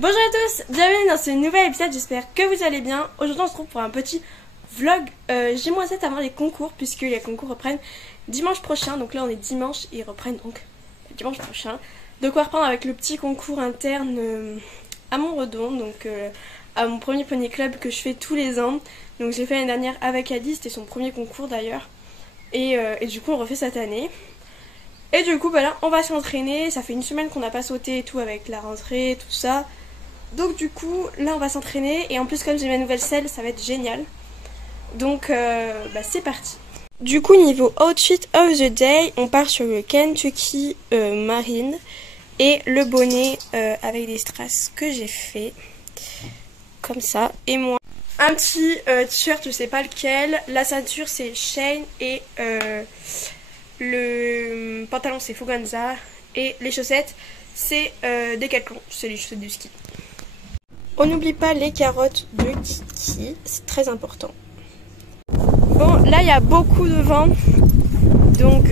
Bonjour à tous, bienvenue dans ce nouvel épisode, j'espère que vous allez bien. Aujourd'hui on se retrouve pour un petit vlog J-7 avant les concours, puisque les concours reprennent dimanche prochain. Donc là on est dimanche et ils reprennent donc dimanche prochain. Donc on va reprendre avec le petit concours interne à Montredon, donc à mon premier poney club que je fais tous les ans. Donc j'ai fait l'année dernière avec Adi, c'était son premier concours d'ailleurs. Et du coup on refait cette année. Et du coup bah là on va s'entraîner, ça fait une semaine qu'on n'a pas sauté et tout avec la rentrée, tout ça. Donc du coup là on va s'entraîner et en plus comme j'ai ma nouvelle selle ça va être génial. Donc bah c'est parti. Du coup niveau outfit of the day, on part sur le Kentucky Marine et le bonnet avec des strass que j'ai fait comme ça. Et moi un petit t-shirt, je sais pas lequel, la ceinture c'est Shane et le pantalon c'est Fuganza et les chaussettes c'est Decathlon, c'est les chaussettes de ski. On n'oublie pas les carottes de Kiki, c'est très important. Bon, là il y a beaucoup de vent, donc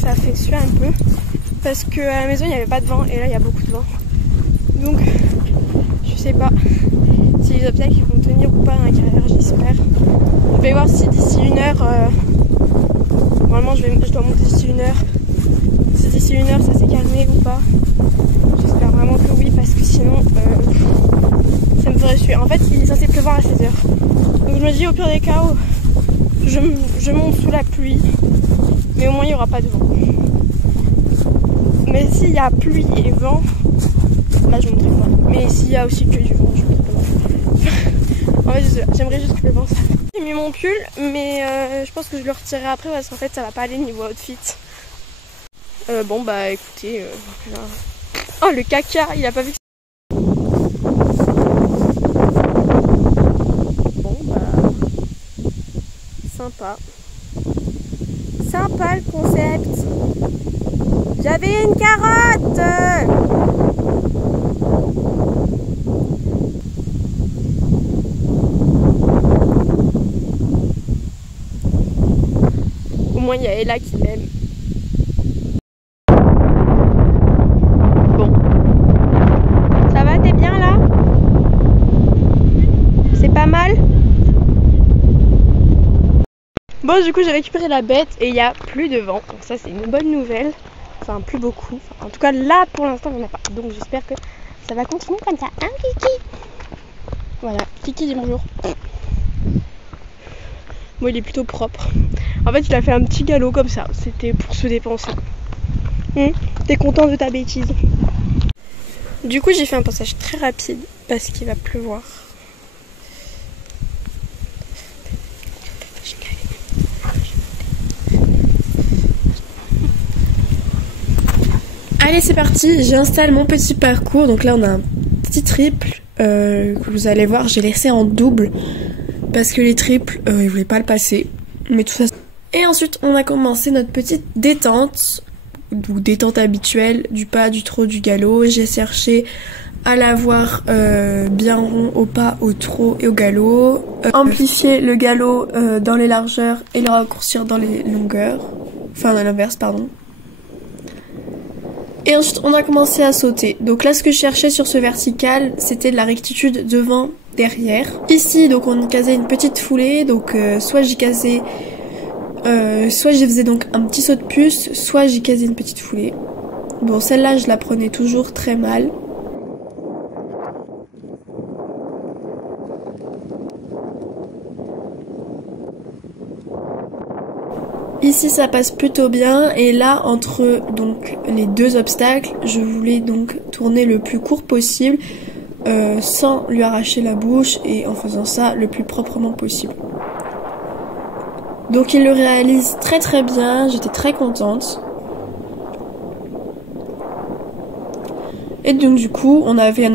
ça fait suer un peu, parce qu'à la maison il n'y avait pas de vent, et là il y a beaucoup de vent. Donc, je sais pas si les obstacles vont tenir ou pas dans la carrière, j'espère. Je vais voir si d'ici 1 heure, normalement je dois monter d'ici 1 heure, si d'ici 1 heure ça s'est calmé ou pas. J'espère vraiment que oui, parce que sinon ça me ferait suer. En fait il est censé pleuvoir à 16 heures. Donc je me dis au pire des cas, je monte sous la pluie, mais au moins il n'y aura pas de vent. Mais s'il y a pluie et vent, là je monterai pas. Mais s'il y a aussi que du vent, je monterai pas. En fait j'aimerais juste que le vent s'arrête. J'ai mis mon pull, mais je pense que je le retirerai après parce qu'en fait ça va pas aller niveau outfit. Bon bah écoutez, oh le caca, il a pas vu que... Bon bah... Sympa. Sympa le concept. J'avais une carotte. Au moins il y a Ella qui m'aime. Bon. Ça va, t'es bien là? C'est pas mal? Bon, du coup j'ai récupéré la bête et il n'y a plus de vent, donc ça c'est une bonne nouvelle. Enfin plus beaucoup, enfin, en tout cas là pour l'instant il n'y en a pas, donc j'espère que ça va continuer comme ça, hein Kiki? Voilà, Kiki dit bonjour. Bon il est plutôt propre. En fait il a fait un petit galop comme ça, c'était pour se dépenser. T'es content de ta bêtise? Du coup j'ai fait un passage très rapide parce qu'il va pleuvoir. Allez c'est parti, j'installe mon petit parcours. Donc là on a un petit triple que vous allez voir, j'ai laissé en double parce que les triples ils voulaient pas le passer, mais tout ça. Et ensuite on a commencé notre petite détente, ou détente habituelle, du pas, du trot, du galop. J'ai cherché à l'avoir bien rond au pas, au trot et au galop, amplifier le galop dans les largeurs et le raccourcir dans les longueurs, enfin dans l'inverse pardon. Et ensuite on a commencé à sauter. Donc là ce que je cherchais sur ce vertical c'était de la rectitude devant, derrière. Ici donc on casait une petite foulée, donc soit j'y casais, soit j'y faisais donc un petit saut de puce, soit j'y casais une petite foulée. Bon celle-là je la prenais toujours très mal. Ici ça passe plutôt bien, et là entre donc les deux obstacles je voulais donc tourner le plus court possible sans lui arracher la bouche, et en faisant ça le plus proprement possible. Donc il le réalise très très bien, j'étais très contente. Et donc du coup on avait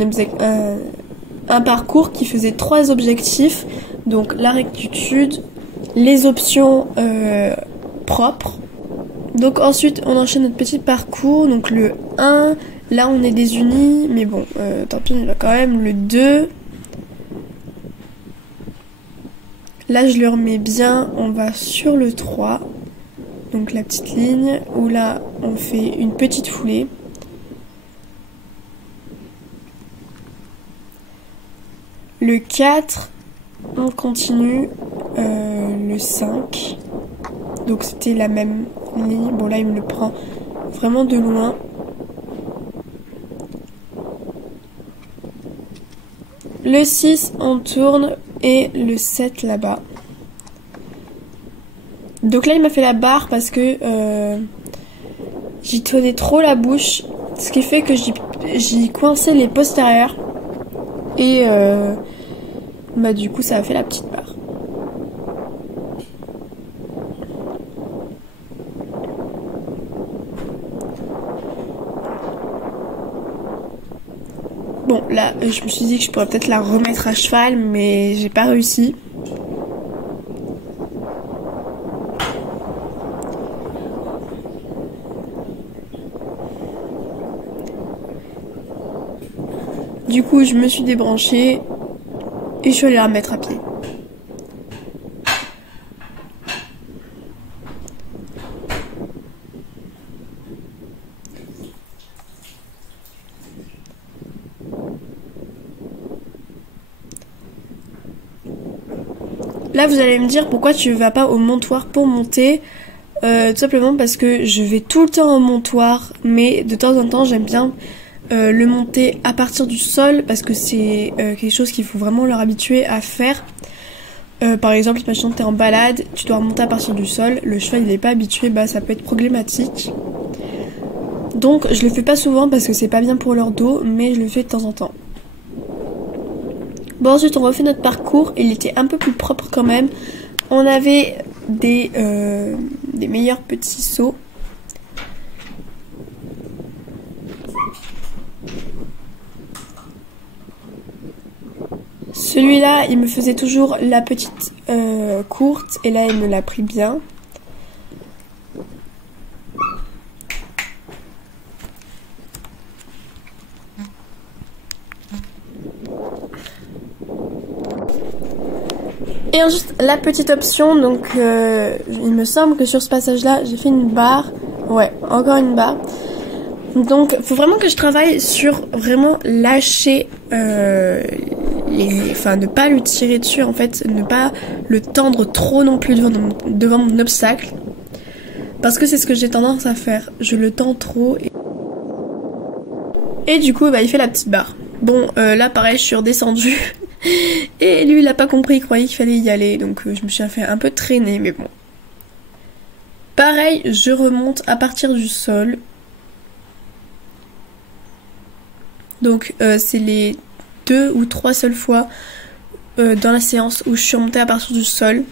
un parcours qui faisait 3 objectifs, donc la rectitude, les options propre. Donc ensuite on enchaîne notre petit parcours, donc le 1, là on est désunis, mais bon tant pis on y va quand même. Le 2, là je le remets bien, on va sur le 3, donc la petite ligne où là on fait une petite foulée. Le 4, on continue le 5. Donc c'était la même ligne. Bon là il me le prend vraiment de loin. Le 6 on tourne et le 7 là-bas. Donc là il m'a fait la barre parce que j'y tenais trop la bouche. Ce qui fait que j'y coinçais les postérieurs. Et bah du coup ça a fait la petite barre. Bon là je me suis dit que je pourrais peut-être la remettre à cheval mais j'ai pas réussi. Du coup je me suis débranchée et je suis allée la remettre à pied. Là vous allez me dire pourquoi tu vas pas au montoir pour monter. Tout simplement parce que je vais tout le temps au montoir, mais de temps en temps j'aime bien le monter à partir du sol parce que c'est quelque chose qu'il faut vraiment leur habituer à faire. Par exemple, imaginons que tu es en balade, tu dois remonter à partir du sol, le cheval il n'est pas habitué, bah ça peut être problématique. Donc je le fais pas souvent parce que c'est pas bien pour leur dos, mais je le fais de temps en temps. Bon ensuite on refait notre parcours, il était un peu plus propre quand même. On avait des meilleurs petits sauts. Celui-là, il me faisait toujours la petite courte et là, il me l'a pris bien. Et ensuite, la petite option, donc il me semble que sur ce passage-là, j'ai fait une barre. Ouais, encore une barre. Donc, faut vraiment que je travaille sur vraiment lâcher enfin ne pas lui tirer dessus en fait, ne pas le tendre trop non plus devant mon obstacle. Parce que c'est ce que j'ai tendance à faire. Je le tends trop et du coup bah, il fait la petite barre. Bon là pareil je suis redescendue et lui il a pas compris, il croyait qu'il fallait y aller. Donc je me suis fait un peu traîner mais bon. Pareil je remonte à partir du sol. Donc c'est les 2 ou 3 seules fois dans la séance où je suis remontée à partir du sol.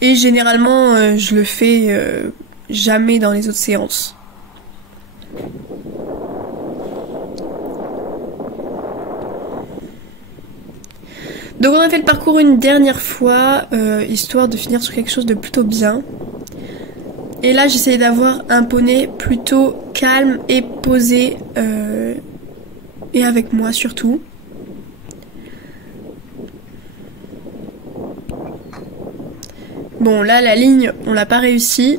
Et généralement je le fais jamais dans les autres séances. Donc on a fait le parcours une dernière fois, histoire de finir sur quelque chose de plutôt bien. Et là j'essayais d'avoir un poney plutôt calme et posé, et avec moi surtout. Bon là la ligne on l'a pas réussi.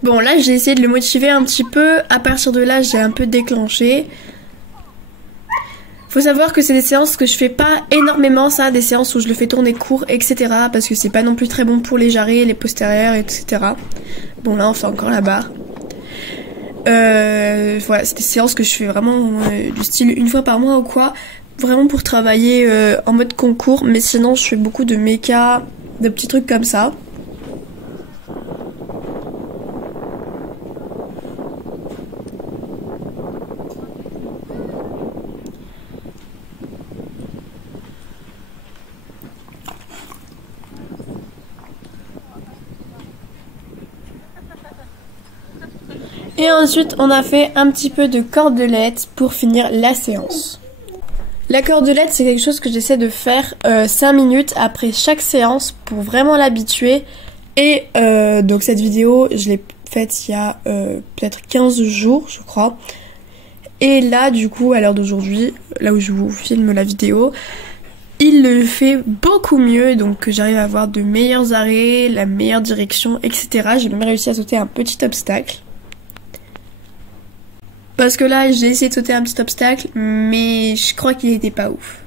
Bon là j'ai essayé de le motiver un petit peu, à partir de là j'ai un peu déclenché. Faut savoir que c'est des séances que je fais pas énormément, ça, des séances où je le fais tourner court, etc. Parce que c'est pas non plus très bon pour les jarrets, les postérieurs, etc. Bon là on fait encore la barre. Voilà, c'est des séances que je fais vraiment du style une fois par mois ou quoi. Vraiment pour travailler en mode concours, mais sinon je fais beaucoup de méca, de petits trucs comme ça. Et ensuite, on a fait un petit peu de cordelette pour finir la séance. La cordelette, c'est quelque chose que j'essaie de faire 5 minutes après chaque séance pour vraiment l'habituer. Et donc cette vidéo, je l'ai faite il y a peut-être 15 jours, je crois. Et là, du coup, à l'heure d'aujourd'hui, là où je vous filme la vidéo, il le fait beaucoup mieux, donc j'arrive à avoir de meilleurs arrêts, la meilleure direction, etc. J'ai même réussi à sauter un petit obstacle. Parce que là, j'ai essayé de sauter un petit obstacle, mais je crois qu'il était pas ouf.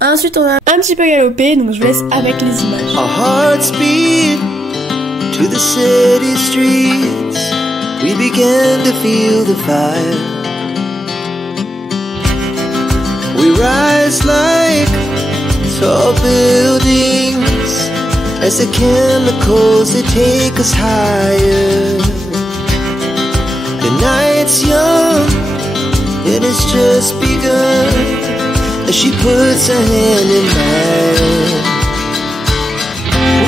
Ensuite, on a un petit peu galopé, donc je vous laisse avec les images. Our hearts beat to the city streets. We began to feel the fire. We rise like tall buildings as the chemicals, they take us higher. The night's young, it has just begun as she puts her hand in mine.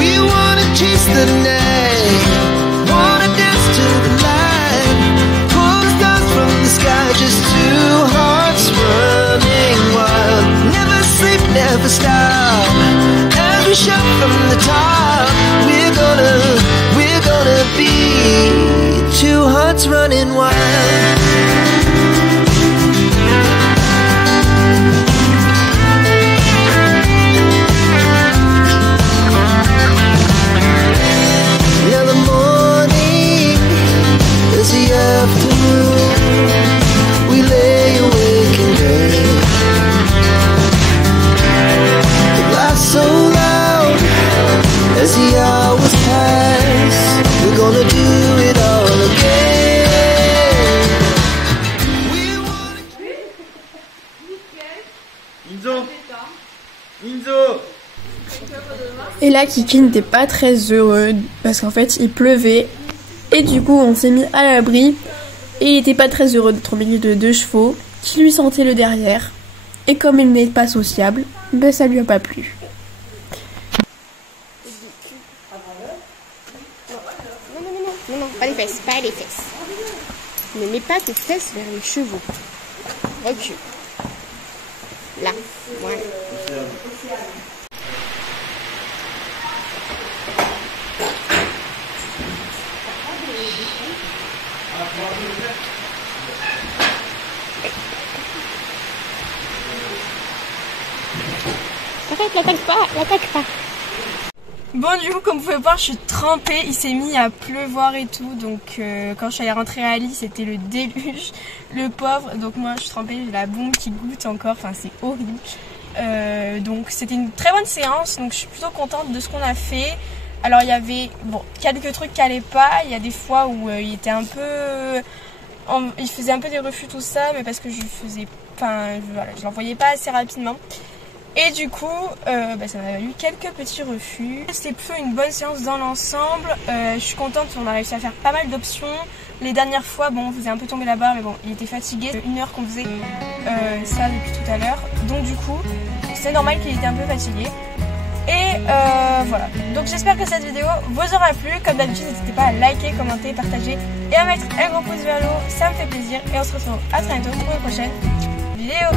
We wanna chase the night, wanna dance to the light, pull the stars from the sky, just two hearts running wild. Never sleep, never stop, as we shout from the top. We're gonna be two hearts running wild. Et là, Kiki n'était pas très heureux parce qu'en fait, il pleuvait. Et du coup, on s'est mis à l'abri. Et il n'était pas très heureux d'être au milieu de deux chevaux qui lui sentaient le derrière. Et comme il n'est pas sociable, ben ça lui a pas plu. Non, pas les fesses, pas les fesses. Ne mets pas tes fesses vers les chevaux. Recule. Là, voilà. Arrête, l'attaque pas. Bon, du coup, comme vous pouvez voir, je suis trempée. Il s'est mis à pleuvoir et tout. Donc, quand je suis allée rentrer à Lille, c'était le déluge. Le pauvre. Donc, moi, je suis trempée. J'ai la bombe qui goûte encore. Enfin, c'est horrible. Donc, c'était une très bonne séance. Donc, je suis plutôt contente de ce qu'on a fait. Alors, il y avait quelques trucs qui n'allaient pas. Il y a des fois où il était un peu... il faisait un peu des refus, tout ça. Mais parce que je l'envoyais pas assez rapidement. Et du coup, ça m'a eu quelques petits refus. C'était plutôt une bonne séance dans l'ensemble. Je suis contente, on a réussi à faire pas mal d'options. Les dernières fois, on faisait un peu tomber la barre, mais bon, il était fatigué. 1 heure qu'on faisait ça depuis tout à l'heure. Donc du coup, c'est normal qu'il était un peu fatigué. Et voilà. Donc j'espère que cette vidéo vous aura plu. Comme d'habitude, n'hésitez pas à liker, commenter, partager et à mettre un gros pouce vers le haut. Ça me fait plaisir. Et on se retrouve à très bientôt pour une prochaine vidéo.